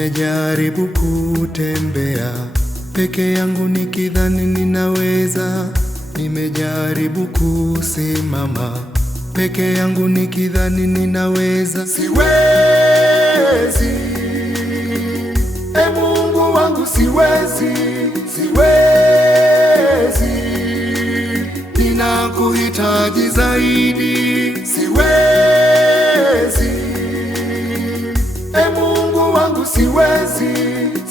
Nimejaribu kutembea peke yangu nikidhani ninaweza. Nimejaribu kusimama peke yangu nikidhani ninaweza. Siwezi, e Mungu wangu siwezi, siwezi. Ninakuhitaji zaidi. Siwezi, e Mungu wangu siwezi,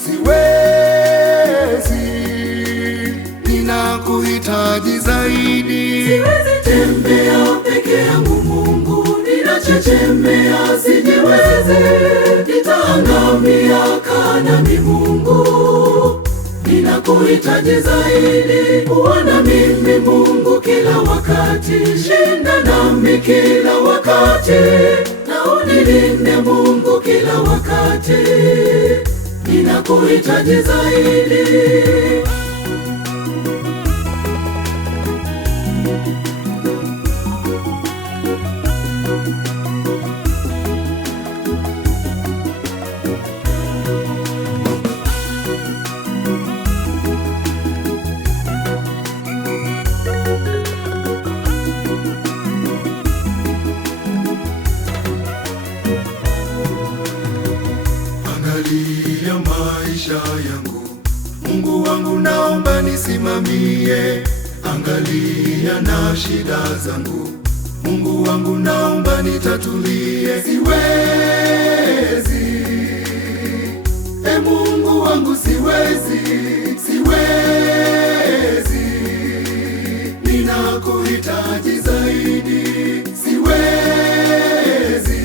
siwezi. Ninakuhitaji zaidi. Siwezi tembea peke yangu Mungu, ninachechemea sijiwezi. Nitaangamia, kaa nami Mungu, ninakuhitaji zaidi. Kuwa na mimi Mungu kila wakati, shinda nami kila wakati, na unilinde Mungu kila wakati, ninakuhitaji zaidi. Angalia maisha yangu Mungu wangu, naomba nisimamie. Angalia na shida zangu Mungu wangu, naomba nitatulie. Siwezi, e Mungu wangu siwezi, siwezi. Ninakuhitaji zaidi. Siwezi,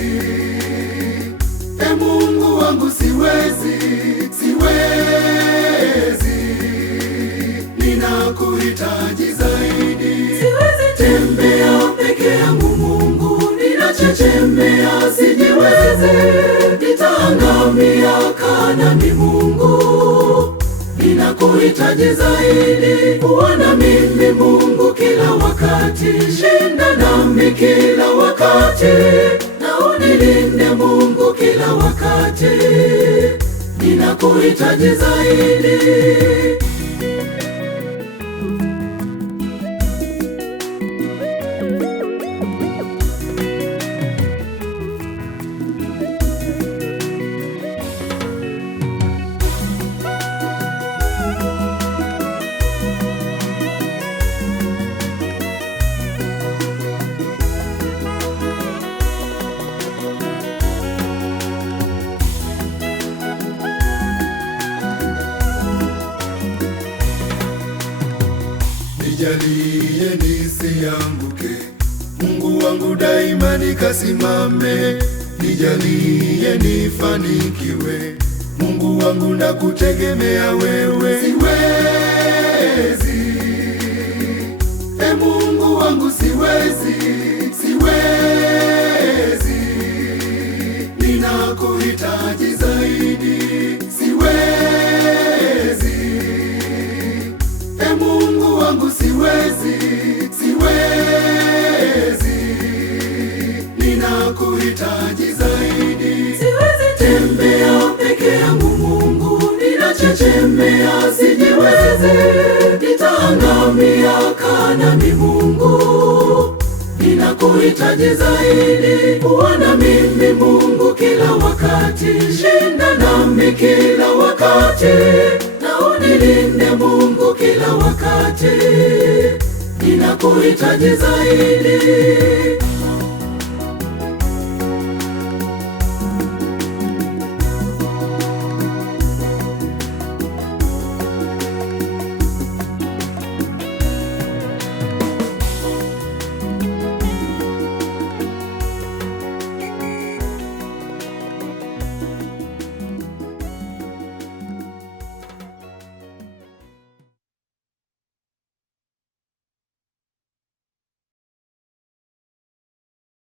e Mungu wangu siwezi, siwezi. Ninakuhitaji zaidi. Siwezi tembea peke yangu Mungu, ninachechemea sijiwezi. Nitaangamia, kaa nami Mungu, ninakuhitaji zaidi. Kuwa na mimi Mungu kila wakati, shinda nami kila wakati, na unilinde Mungu kila wakati, ninakuhitaji zaidi. Nijalie nisianguke Mungu wangu, daima nikasimame. Nijalie nifanikiwe Mungu wangu, nakutegemea wewe. Siwezi, e Mungu wangu siwezi, siwezi. Ninakuhitaji zaidi. Siwezi, e Mungu wangu siwezi, siwezi. Ninakuhitaji zaidi. Siwezi tembea peke yangu Mungu, ninachechemea sijiwezi. Nitaangamia, kaa nami Mungu, ninakuhitaji zaidi. Kuwa na mimi Mungu kila wakati, shinda nami kila wakati, na unilinde Mungu kila wakati, ninakuhitaji zaidi.